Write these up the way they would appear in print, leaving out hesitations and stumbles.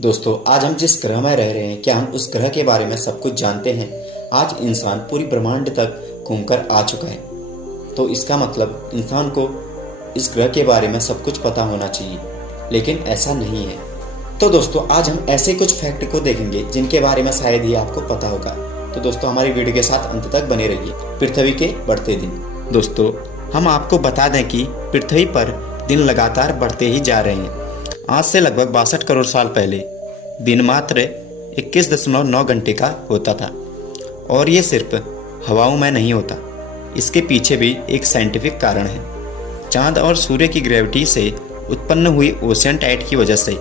दोस्तों, आज हम जिस ग्रह में रह रहे हैं, क्या हम उस ग्रह के बारे में सब कुछ जानते हैं? आज इंसान पूरी ब्रह्मांड तक घूमकर आ चुका है, तो इसका मतलब इंसान को इस ग्रह के बारे में सब कुछ पता होना चाहिए, लेकिन ऐसा नहीं है। तो दोस्तों, आज हम ऐसे कुछ फैक्ट को देखेंगे जिनके बारे में शायद ही आपको पता होगा। तो दोस्तों, हमारी वीडियो के साथ अंत तक बने रहिए। पृथ्वी के बढ़ते दिन। दोस्तों, हम आपको बता दें कि पृथ्वी पर दिन लगातार बढ़ते ही जा रहे हैं। आज से लगभग 62 करोड़ साल पहले दिन मात्र 21.9 घंटे का होता था, और ये सिर्फ हवाओं में नहीं होता। इसके पीछे भी एक साइंटिफिक कारण है। चांद और सूर्य की ग्रेविटी से उत्पन्न हुई ओशियन टाइड की वजह से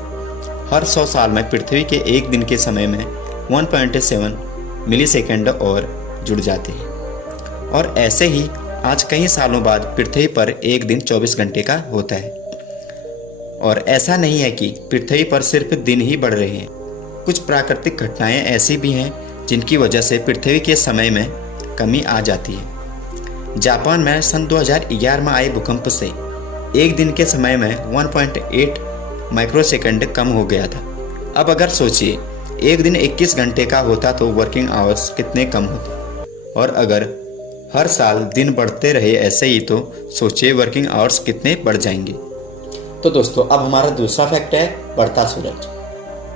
हर 100 साल में पृथ्वी के एक दिन के समय में 1.7 मिलीसेकंड और जुड़ जाते हैं। और ऐसे ही आज कई सालों बाद पृथ्वी पर एक दिन 24 घंटे का होता है। और ऐसा नहीं है कि पृथ्वी पर सिर्फ दिन ही बढ़ रहे हैं। कुछ प्राकृतिक घटनाएं ऐसी भी हैं जिनकी वजह से पृथ्वी के समय में कमी आ जाती है। जापान में सन 2011 में आए भूकंप से एक दिन के समय में 1.8 माइक्रोसेकंड कम हो गया था। अब अगर सोचिए, एक दिन 21 घंटे का होता तो वर्किंग आवर्स कितने कम होते। और अगर हर साल दिन बढ़ते रहे ऐसे ही, तो सोचिए वर्किंग आवर्स कितने बढ़ जाएंगे। तो दोस्तों, अब हमारा दूसरा फैक्ट है बढ़ता सूरज।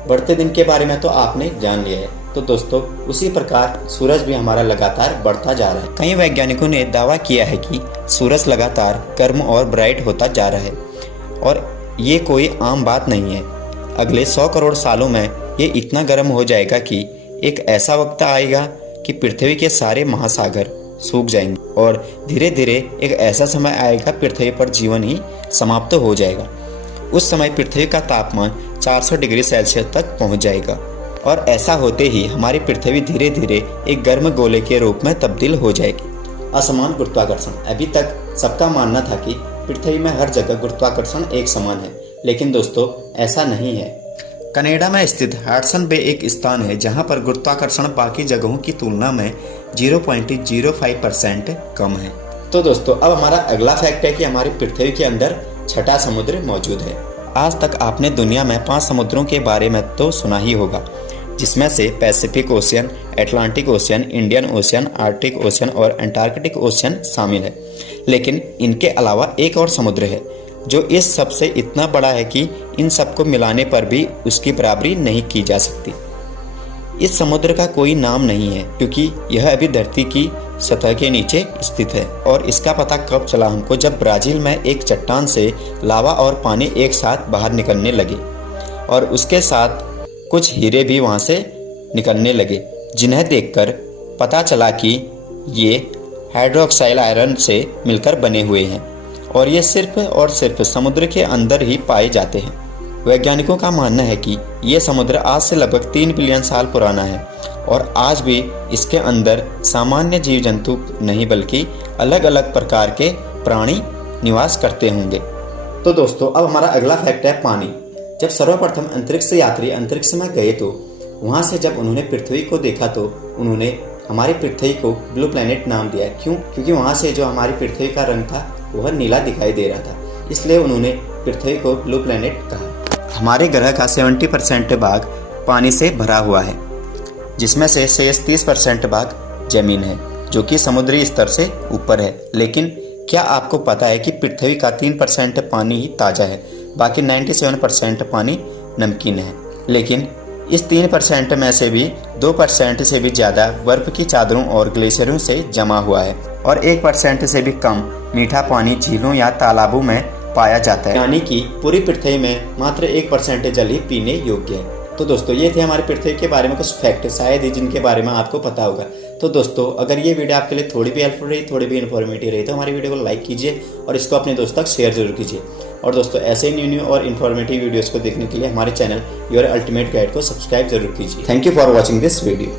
बढ़ते दिन के बारे में तो आपने जान लिया है, तो दोस्तों उसी प्रकार सूरज भी हमारा लगातार बढ़ता जा रहा है। कई वैज्ञानिकों ने दावा किया है कि सूरज लगातार गर्म और ब्राइट होता जा रहा है, और ये कोई आम बात नहीं है। अगले 100 करोड़ सालों में ये इतना गर्म हो जाएगा कि एक ऐसा वक्त आएगा कि पृथ्वी के सारे महासागर सूख जाएंगे, और धीरे धीरे एक ऐसा समय आएगा पृथ्वी पर जीवन ही समाप्त हो जाएगा। उस समय पृथ्वी का तापमान 400 डिग्री सेल्सियस तक पहुंच जाएगा, और ऐसा होते ही हमारी पृथ्वी धीरे धीरे एक गर्म गोले के रूप में तब्दील हो जाएगी। असमान गुरुत्वाकर्षण। अभी तक सबका मानना था कि पृथ्वी में हर जगह गुरुत्वाकर्षण एक समान है, लेकिन दोस्तों ऐसा नहीं है। कनाडा में स्थित हडसन बे एक स्थान है जहां पर गुरुत्वाकर्षण बाकी जगहों की तुलना में 0.05% कम है। तो दोस्तों, अब हमारा अगला फैक्ट है कि हमारी पृथ्वी के अंदर 6ठा समुद्र मौजूद है। आज तक आपने दुनिया में 5 समुद्रों के बारे में तो सुना ही होगा, जिसमें से Pacific ocean, Atlantic ocean, Indian ocean, Arctic ocean और अंटार्कटिक ओशियन शामिल है। लेकिन इनके अलावा एक और समुद्र है जो इस सब से इतना बड़ा है कि इन सबको मिलाने पर भी उसकी बराबरी नहीं की जा सकती। इस समुद्र का कोई नाम नहीं है, क्योंकि यह अभी धरती की सतह के नीचे स्थित है। और इसका पता कब चला हमको, जब ब्राज़ील में एक चट्टान से लावा और पानी एक साथ बाहर निकलने लगे, और उसके साथ कुछ हीरे भी वहाँ से निकलने लगे, जिन्हें देखकर पता चला कि ये हाइड्रोक्साइड आयरन से मिलकर बने हुए हैं, और ये सिर्फ और सिर्फ समुद्र के अंदर ही पाए जाते हैं। वैज्ञानिकों का मानना है कि ये समुद्र आज से लगभग 3 बिलियन साल पुराना है, और आज भी इसके अंदर सामान्य जीव जंतु नहीं बल्कि अलग अलग प्रकार के प्राणी निवास करते होंगे। तो दोस्तों, अब हमारा अगला फैक्ट है पानी। जब सर्वप्रथम अंतरिक्ष यात्री अंतरिक्ष में गए, तो वहाँ से जब उन्होंने पृथ्वी को देखा, तो उन्होंने हमारी पृथ्वी को ब्लू प्लैनेट नाम दिया। क्यों? क्योंकि वहाँ से जो हमारी पृथ्वी का रंग था वह नीला दिखाई दे रहा था, इसलिए उन्होंने पृथ्वी को ब्लू प्लैनेट कहा। हमारे ग्रह का 70% भाग पानी से भरा हुआ है, जिसमें से शेष 30% भाग जमीन है, जो कि समुद्री स्तर से ऊपर है। लेकिन क्या आपको पता है कि पृथ्वी का 3% पानी ही ताज़ा है, बाकी 97% पानी नमकीन है। लेकिन इस 3% में से भी 2% से भी ज़्यादा बर्फ़ की चादरों और ग्लेशियरों से जमा हुआ है, और 1% से भी कम मीठा पानी झीलों या तालाबों में पाया जाता है। यानी कि पूरी पृथ्वी में मात्र 1% जल ही पीने योग्य है। तो दोस्तों, ये थे हमारी पृथ्वी के बारे में कुछ फैक्ट, शायद ही जिनके बारे में आपको पता होगा। तो दोस्तों, अगर ये वीडियो आपके लिए थोड़ी भी हेल्पफुल रही, थोड़ी भी इन्फॉर्मेटिव रही, तो हमारी वीडियो को लाइक कीजिए और इसको अपने दोस्तों तक शेयर जरूर कीजिए। और दोस्तों, ऐसे ही न्यू और इन्फॉर्मेटिव वीडियोज़ को देखने के लिए हमारे चैनल योर अल्टीमेट गाइड को सब्सक्राइब जरूर कीजिए। Thank you for watching this video.